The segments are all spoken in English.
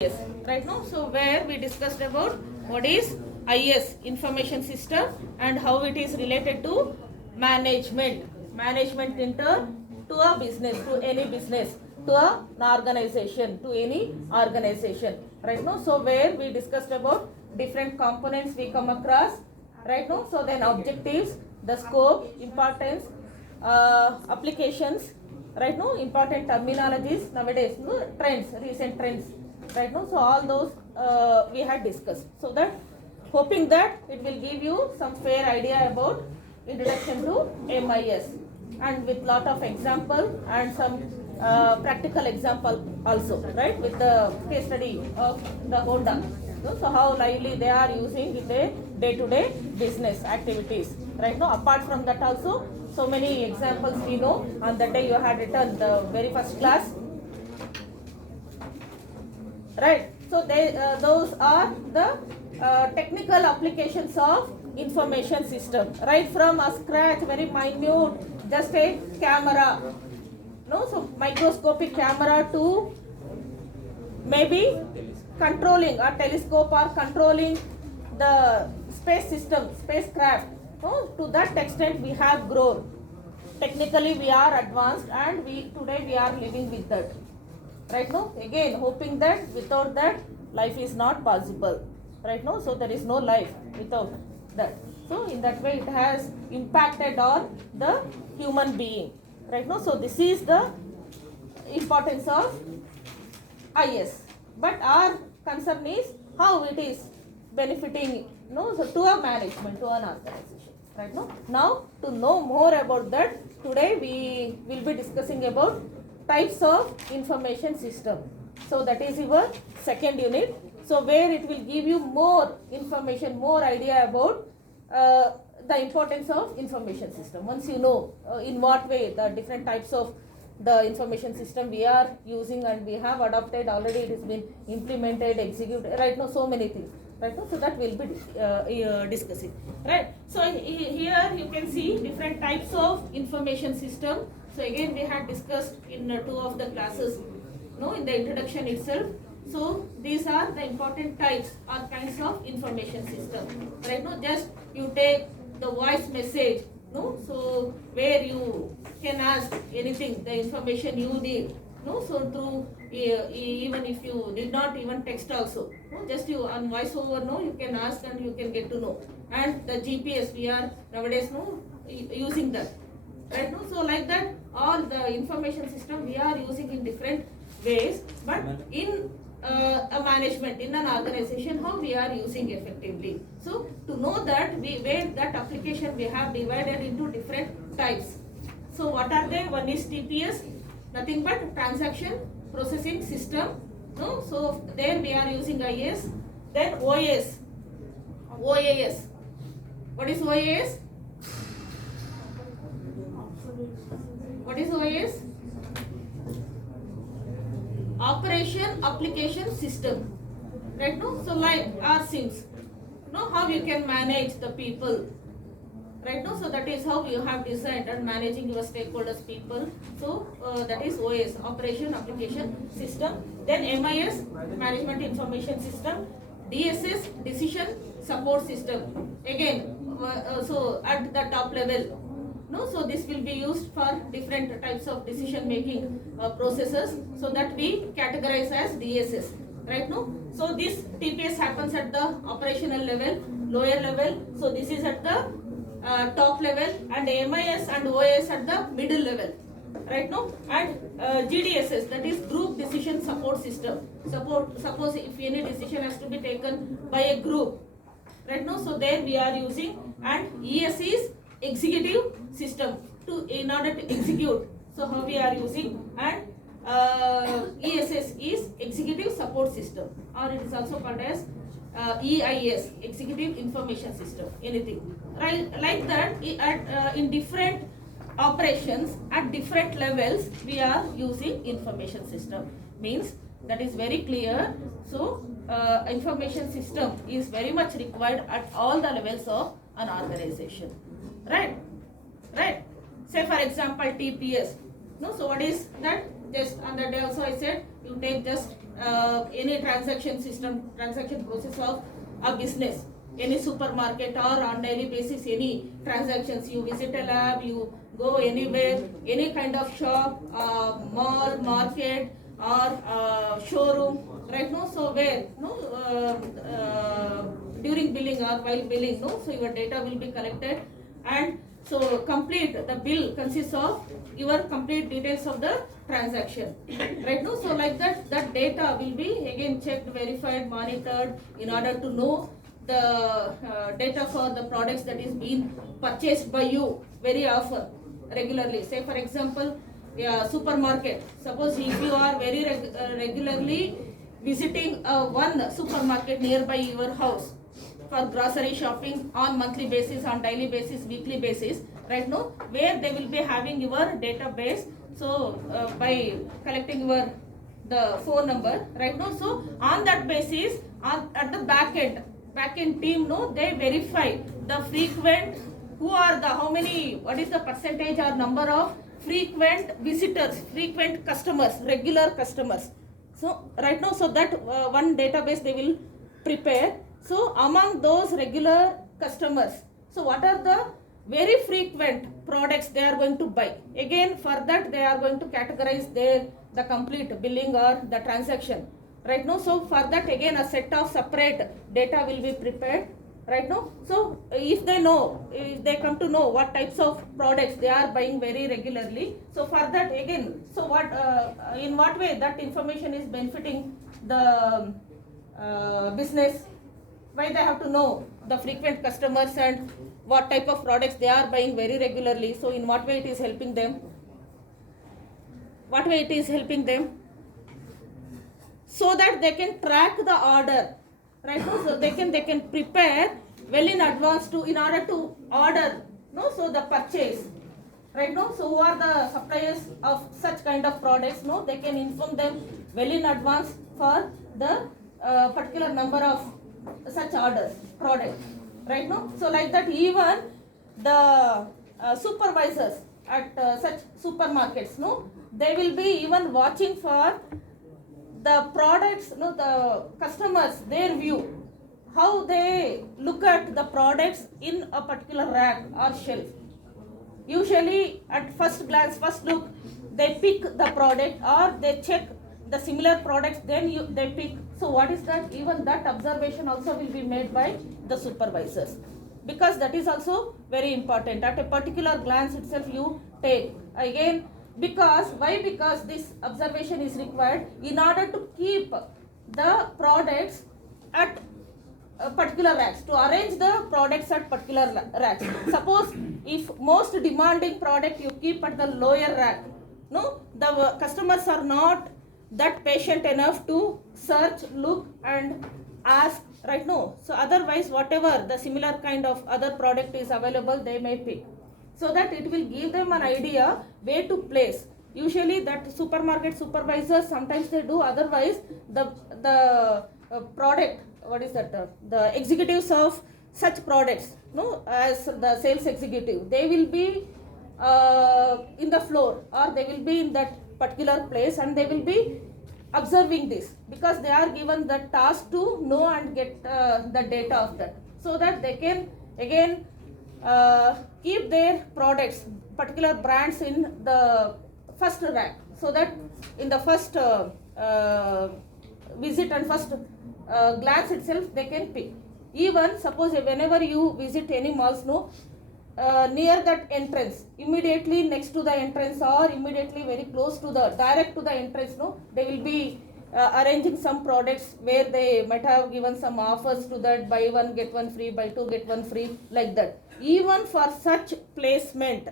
Yes, right now, so where we discussed about what is IS information system and how it is related to management enter to a business, to any business, to an organization, to any organization, right now. So where we discussed about different components we come across, right now. So then objectives, the scope, importance, applications, right now, important terminologies nowadays, trends, recent trends, right now. So all those we had discussed, so that hoping that it will give you some fair idea about introduction to MIS, and with lot of example and some practical example also, right, with the case study of the Honda. So how lively they are using in their day-to-day business activities, right now. Apart from that also, so many examples we know. On that day you had written the very first class, right. So they those are the technical applications of information system, right from a scratch, very minute, just a camera, so microscopic camera, to maybe controlling a telescope or controlling the space system, spacecraft. To that extent we have grown. Technically we are advanced, and today we are living with that, right now. Again, hoping that without that life is not possible, right now. So there is no life without that. So in that way it has impacted on the human being, right now. So this is the importance of IS. But our concern is how it is benefiting, so to a management, to an organization, right now. Now to know more about that, today we will be discussing about types of information system. So that is your second unit. So where it will give you more information, more idea about the importance of information system. Once you know in what way the different types of the information system we are using and we have adopted already, it has been implemented, executed, right now, so many things, right now. So that will be discussing, right. So here you can see different types of information system. So again we had discussed in two of the classes, in the introduction itself. So these are the important types or kinds of information system, right now. Just you take the voice message, so where you can ask anything, the information you need, so through even if you did not even text also, just you on voice over, you can ask and you can get to know. And the GPS we are nowadays using that, right now. So like that, all the information system we are using in different ways, but in a management, in an organization, how we are using effectively. So to know that, where that application we have divided into different types. So what are they? One is TPS, nothing but transaction processing system. So there we are using IS. Then OAS. What is OAS? What is OAS? Operation application system, right now. So like our SIMs, how you can manage the people, right now. So that is how you have designed and managing your stakeholders, people. So that is OS, operation application system. Then MIS, management information system. DSS, decision support system, again so at the top level. So this will be used for different types of decision making processes, so that we categorize as DSS, right now. So this TPS happens at the operational level, lower level. So this is at the top level, and MIS and OS at the middle level, right now. And GDSS, that is group decision support system. Suppose if any decision has to be taken by a group, right now. So there we are using. And ES is executive system, in order to execute. So how we are using. And ESS is executive support system, or it is also called as EIS, executive information system, anything, right, like that. In different operations at different levels we are using information system, means that is very clear. So information system is very much required at all the levels of an organization, right. Say for example TPS, so what is that? Just on that day also I said, you take just any transaction system, transaction process of a business, any supermarket or on daily basis, any transactions. You visit a lab, you go anywhere, any kind of shop, mall, market, or showroom, right? No, so where no during billing or while billing, no, so your data will be collected, and so complete the bill consists of your complete details of the transaction, right? No, so like that data will be again checked, verified, monitored in order to know the data for the products that is being purchased by you very often, regularly. Say for example, supermarket. Suppose if you are very regularly visiting one supermarket nearby your house for grocery shopping on monthly basis, on daily basis, weekly basis, right? No, where they will be having your database. So by collecting your the phone number, right? No, so on that basis, at the back end team, no, they verify the frequent, who are the, how many, what is the percentage or number of frequent visitors, frequent customers, regular customers. So right now, so that one database they will prepare. So among those regular customers, so what are the very frequent products they are going to buy? Again, for that they are going to categorize the complete billing or the transaction, right now. So for that again a set of separate data will be prepared, right now. So if they come to know what types of products they are buying very regularly, so for that again, so what in what way that information is benefiting the business, why they have to know the frequent customers and what type of products they are buying very regularly. So in what way it is helping them, so that they can track the order, right? So they can prepare well in advance in order to order, no, so the purchase, right? No, so who are the suppliers of such kind of products, no, they can inform them well in advance for the particular number of such orders, products, right? No, so like that even the supervisors at such supermarkets, no, they will be even watching for the products, no, the customers, their view, how they look at the products in a particular rack or shelf. Usually at first glance, first look, they pick the product or they check the similar products, then they pick. So what is that? Even that observation also will be made by the supervisors, because that is also very important. At a particular glance itself you take again, because why? Because this observation is required in order to keep the products at particular racks, to arrange the products at particular racks. Suppose if most demanding product you keep at the lower rack, no, the customers are not that patient enough to search, look and ask, right? No, so otherwise whatever the similar kind of other product is available, they may pick, so that it will give them an idea where to place. Usually that supermarket supervisors sometimes they do, otherwise the product, what is that, the executives of such products, no, as the sales executive, they will be in the floor or they will be in that particular place and they will be observing this, because they are given the task to know and get the data of that, so that they can again keep their products, particular brands in the first rack, so that in the first visit and first glance itself they can pick. Even suppose whenever you visit any malls, no, near that entrance, immediately next to the entrance or immediately very close to the direct to the entrance, no, they will be arranging some products where they might have given some offers to that, buy one get one free, buy two get one free, like that. Even for such placement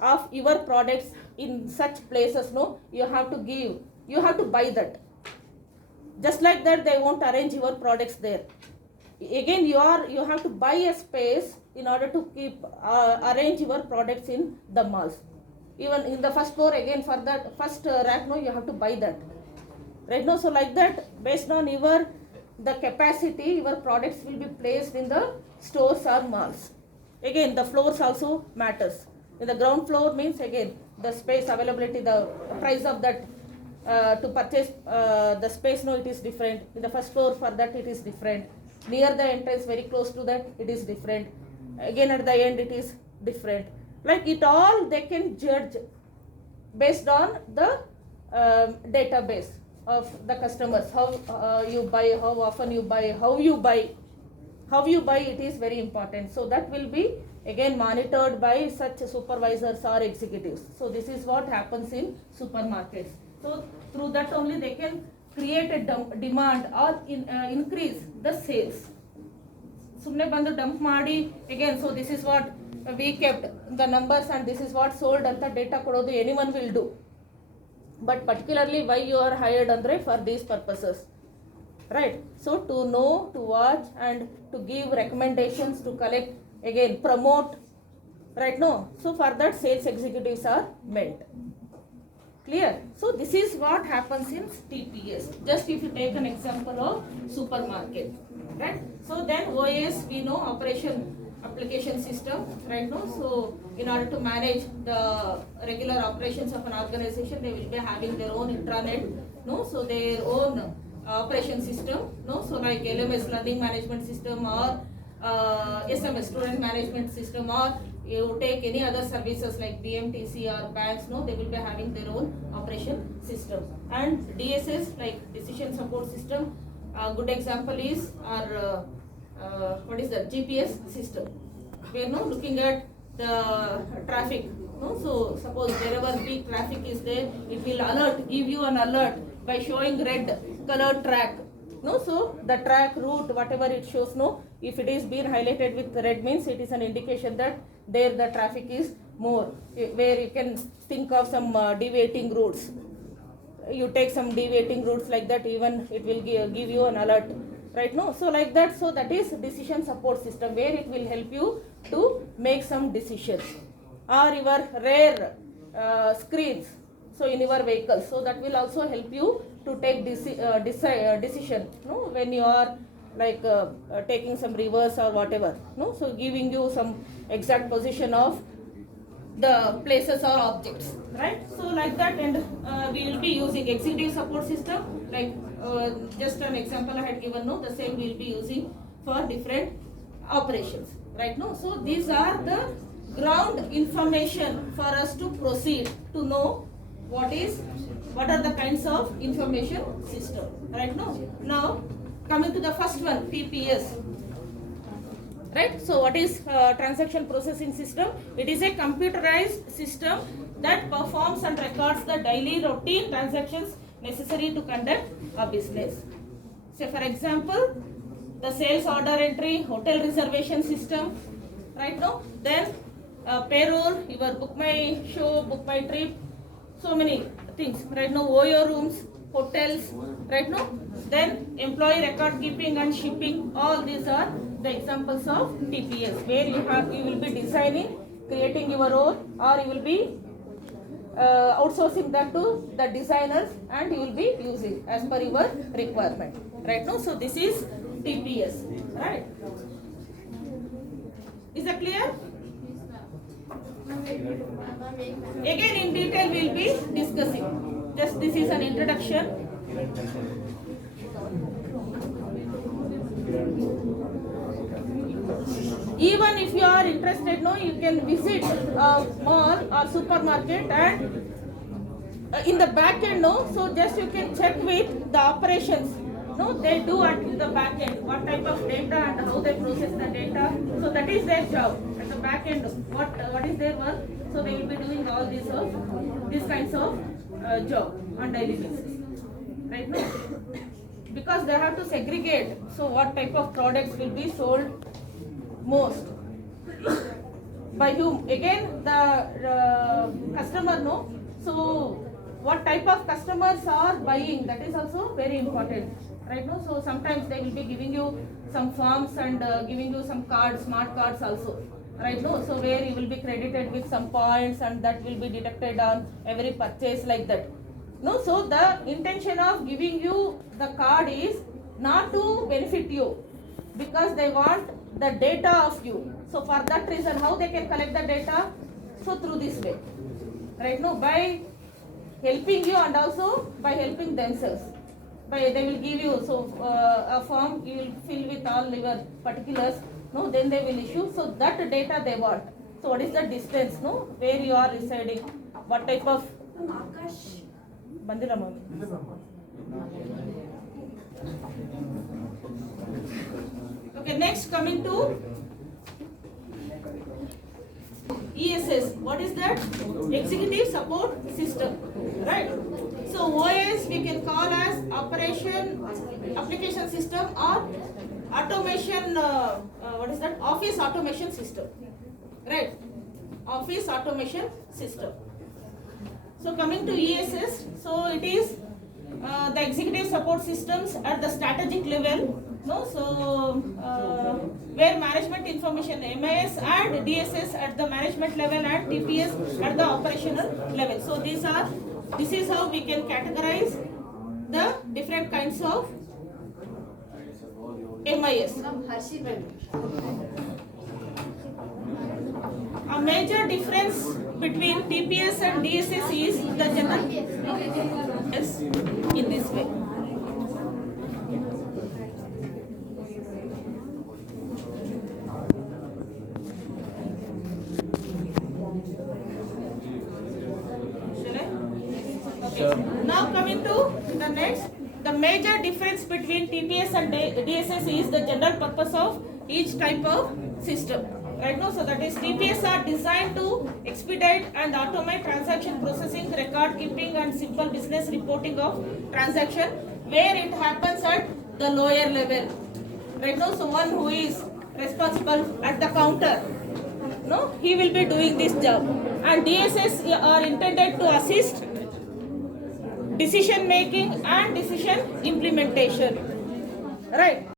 of your products in such places, no, you have to buy that. Just like that they won't arrange your products there. Again you have to buy a space in order to keep arrange your products in the malls. Even in the first floor, again for that first rack, no, you have to buy that, right? No, so like that, based on the capacity, your products will be placed in the stores or malls. Again the floors also matters. In the ground floor means again the space availability, the price of that to purchase the space, no, it is different. In the first floor, for that it is different. Near the entrance, very close to that, it is different. Again at the end, it is different. Like it all, they can judge based on the database of the customers. How you buy, how often you buy, how you buy. How you buy, it is very important. So that will be again monitored by such supervisors or executives. So this is what happens in supermarkets. So through that only they can create a demand or increase the sales. Sumne bandu dump maadi again. So this is what we kept the numbers and this is what sold at the data kododu anyone will do. But particularly why you are hired andre for these purposes. Right, so to know, to watch and to give recommendations, to collect, again promote, right? No, so for that sales executives are meant. Clear? So this is what happens in TPS. Just if you take an example of supermarket, right? So then OS, we know operation application system, right? No, so in order to manage the regular operations of an organization, they will be having their own intranet, no, so their own operation system, no, so like LMS, learning management system, or SMS, student management system, or you take any other services like BMTC or banks, no, they will be having their own operation system. And DSS, like decision support system, a good example is our what is that, GPS system. We are now looking at the traffic, no, so suppose wherever big traffic is there, it will alert, give you an alert by showing red colored track, no, so the track route, whatever it shows, no, if it is being highlighted with red means it is an indication that there the traffic is more, where you can think of some deviating routes. You take some deviating routes like that, even it will give you an alert, right? No, so like that, so that is decision support system, where it will help you to make some decisions. Or your rare screens, so in your vehicle, so that will also help you to take decision, no, when you are like taking some reverse or whatever, no, so giving you some exact position of the places or objects, right? So like that, and we will be using executive support system, like just an example I had given, no, the same we will be using for different operations, right? No, so these are the ground information for us to proceed to know what are the kinds of information system, right? Now coming to the first one, TPS, right? So what is transaction processing system? It is a computerized system that performs and records the daily routine transactions necessary to conduct a business. Say for example, the sales order entry, hotel reservation system, right? No, then payroll, your book my show, book my trip, so many things, right? Now OYO rooms, hotels, right? Now then employee record keeping and shipping, all these are the examples of TPS, where you will be designing, creating your own, or you will be outsourcing that to the designers and you will be using as per your requirement, right? Now, so this is TPS, right? Is that clear? Again in detail we will be discussing. Just this is an introduction. Even if you are interested, no, you can visit a mall or supermarket, and in the back end, no, so just you can check with the operations, no, they do at the back end, what type of data and how they process the data. So that is their job at the back end. What is their work? So they will be doing all these kinds of job on daily basis, right? No? Because they have to segregate. So what type of products will be sold most, by whom? Again the customer, no. So what type of customers are buying, that is also very important, right? No, so sometimes they will be giving you some forms and giving you some cards, smart cards also, right? No, so where you will be credited with some points and that will be deducted on every purchase, like that. No, so the intention of giving you the card is not to benefit you, because they want the data of you. So for that reason, how they can collect the data? So through this way, right? No, by helping you and also by helping themselves. By they will give you a form, you will fill with all your particulars. No, then they will issue. So that data they want. So what is the distance? No, where you are residing? What type of Bandirama? Okay, next coming to ESS. What is that? Executive Support System, right? So OS we can call as application system or automation. What is that? Office automation system, right? Office automation system. So coming to ESS, so it is the executive support systems at the strategic level. No, so where management information MIS and DSS at the management level and TPS at the operational level. So this is how we can categorize the different kinds of MIS. A major difference between TPS and DSS is the general yes, in this way. Okay. Now coming to the next, the major difference between TPS and DSS is the general purpose of each type of system. Right now, so that is TPS are designed to expedite and automate transaction processing, record keeping and simple business reporting of transaction where it happens at the lower level. Right now, so one who is responsible at the counter, no, he will be doing this job. And DSS are intended to assist decision making and decision implementation. Right.